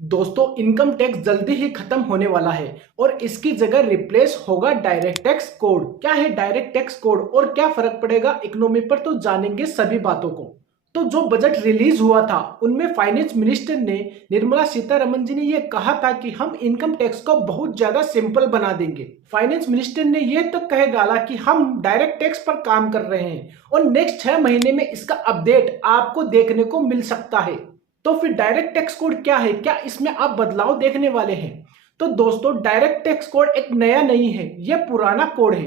दोस्तों, income tax जल्दी ही खत्म होने वाला है और इसकी जगह रिप्लेस होगा डायरेक्ट टैक्स कोड। क्या है डायरेक्ट टैक्स कोड और क्या फर्क पड़ेगा इकोनॉमी पर, तो जानेंगे सभी बातों को। तो जो बजट रिलीज हुआ था उनमें फाइनेंस मिनिस्टर ने निर्मला सीतारमण जी ने यह कहा था कि हम इनकम टैक्स को बहुत ज्यादा सिंपल बना देंगे। फाइनेंस मिनिस्टर ने यह तक कह डाला कि हम डायरेक्ट टैक्स पर काम कर रहे हैं और नेक्स्ट 6 महीने में इसका अपडेट आपको देखने को मिल सकता है। तो फिर डायरेक्ट टैक्स कोड क्या है, क्या इसमें आप बदलाव देखने वाले हैं? तो दोस्तों, डायरेक्ट टैक्स कोड एक नया नहीं है, यह पुराना कोड है।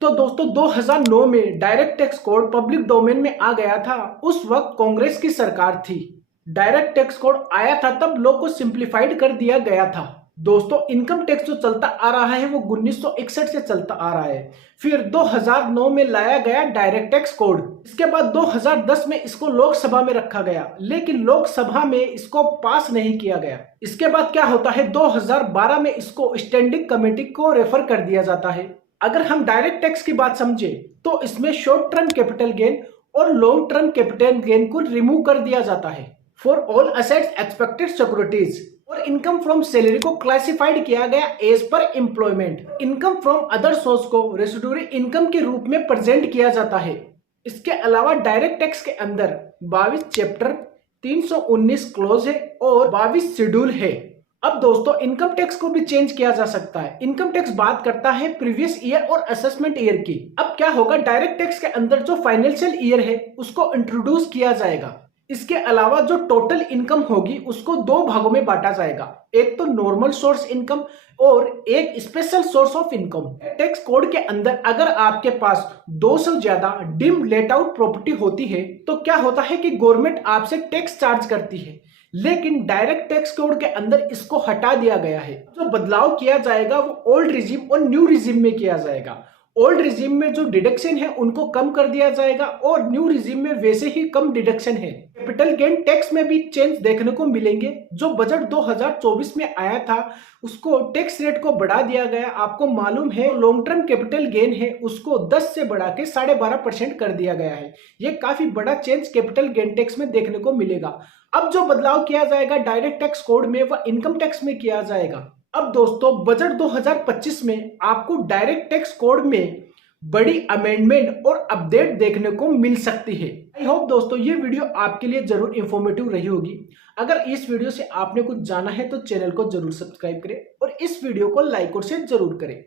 तो दोस्तों, 2009 में direct tax code public domain में आ गया था। उस वक्त कांग्रेस की सरकार थी। डायरेक्ट टैक्स कोड आया था तब लोग को सिंप्लीफाइड कर दिया गया था। दोस्तों, इनकम टैक्स जो चलता आ रहा है वो 1961 से चलता आ रहा है। फिर 2009 में लाया गया डायरेक्ट टैक्स कोड। इसके बाद 2010 में इसको लोकसभा में रखा गया, लेकिन लोकसभा में इसको पास नहीं किया गया। इसके बाद क्या होता है, 2012 में इसको स्टैंडिंग कमेटी को रेफर कर दिया जाता है। अगर हम डायरेक्ट टैक्स की बात समझे तो इसमें शॉर्ट टर्म कैपिटल गेन और लॉन्ग टर्म कैपिटल गेन को रिमूव कर दिया जाता है। For all assets expected securities और इनकम फ्रॉम सैलरी को क्लासिफाइड किया गया as per employment. Income from other source को रेसिडुअरी इनकम के रूप में प्रेजेंट किया जाता है। इसके अलावा डायरेक्ट टैक्स के अंदर 22 चैप्टर, 319 क्लोज है और 22 शेड्यूल है। अब दोस्तों, इनकम टैक्स को भी चेंज किया जा सकता है। इनकम टैक्स बात करता है प्रीवियस ईयर और असेसमेंट ईयर की। अब क्या होगा, डायरेक्ट टैक्स के अंदर जो फाइनेंशियल ईयर है उसको इंट्रोड्यूस किया जाएगा। इसके अलावा जो टोटल इनकम होगी उसको 2 भागों में बांटा जाएगा, एक तो नॉर्मल सोर्स इनकम और एक special source of income. Tax code के अंदर अगर आपके पास 2 से ज्यादा डिम लेट आउट प्रॉपर्टी होती है तो क्या होता है कि गवर्नमेंट आपसे टैक्स चार्ज करती है, लेकिन डायरेक्ट टैक्स कोड के अंदर इसको हटा दिया गया है। जो बदलाव किया जाएगा वो ओल्ड रिजीम और न्यू रिजीम में किया जाएगा। ओल्ड रिजीम में जो डिडक्शन है उनको कम कर दिया जाएगा और न्यू रिजीम में वैसे ही कम डिडक्शन है। कैपिटल गेन टैक्स में भी चेंज देखने को मिलेंगे। जो बजट 2024 में आया था उसको टैक्स रेट को बढ़ा दिया गया। आपको मालूम है लॉन्ग टर्म कैपिटल गेन है उसको 10 से बढ़ा के 12.5% कर दिया गया है। ये काफी बड़ा चेंज कैपिटल गेन टैक्स में देखने को मिलेगा। अब जो बदलाव किया जाएगा डायरेक्ट टैक्स कोड में वह इनकम टैक्स में किया जाएगा। अब दोस्तों, बजट 2025 में आपको डायरेक्ट टैक्स कोड में बड़ी अमेंडमेंट और अपडेट देखने को मिल सकती है। आई होप दोस्तों ये वीडियो आपके लिए जरूर इंफॉर्मेटिव रही होगी। अगर इस वीडियो से आपने कुछ जाना है तो चैनल को जरूर सब्सक्राइब करें और इस वीडियो को लाइक और शेयर जरूर करें।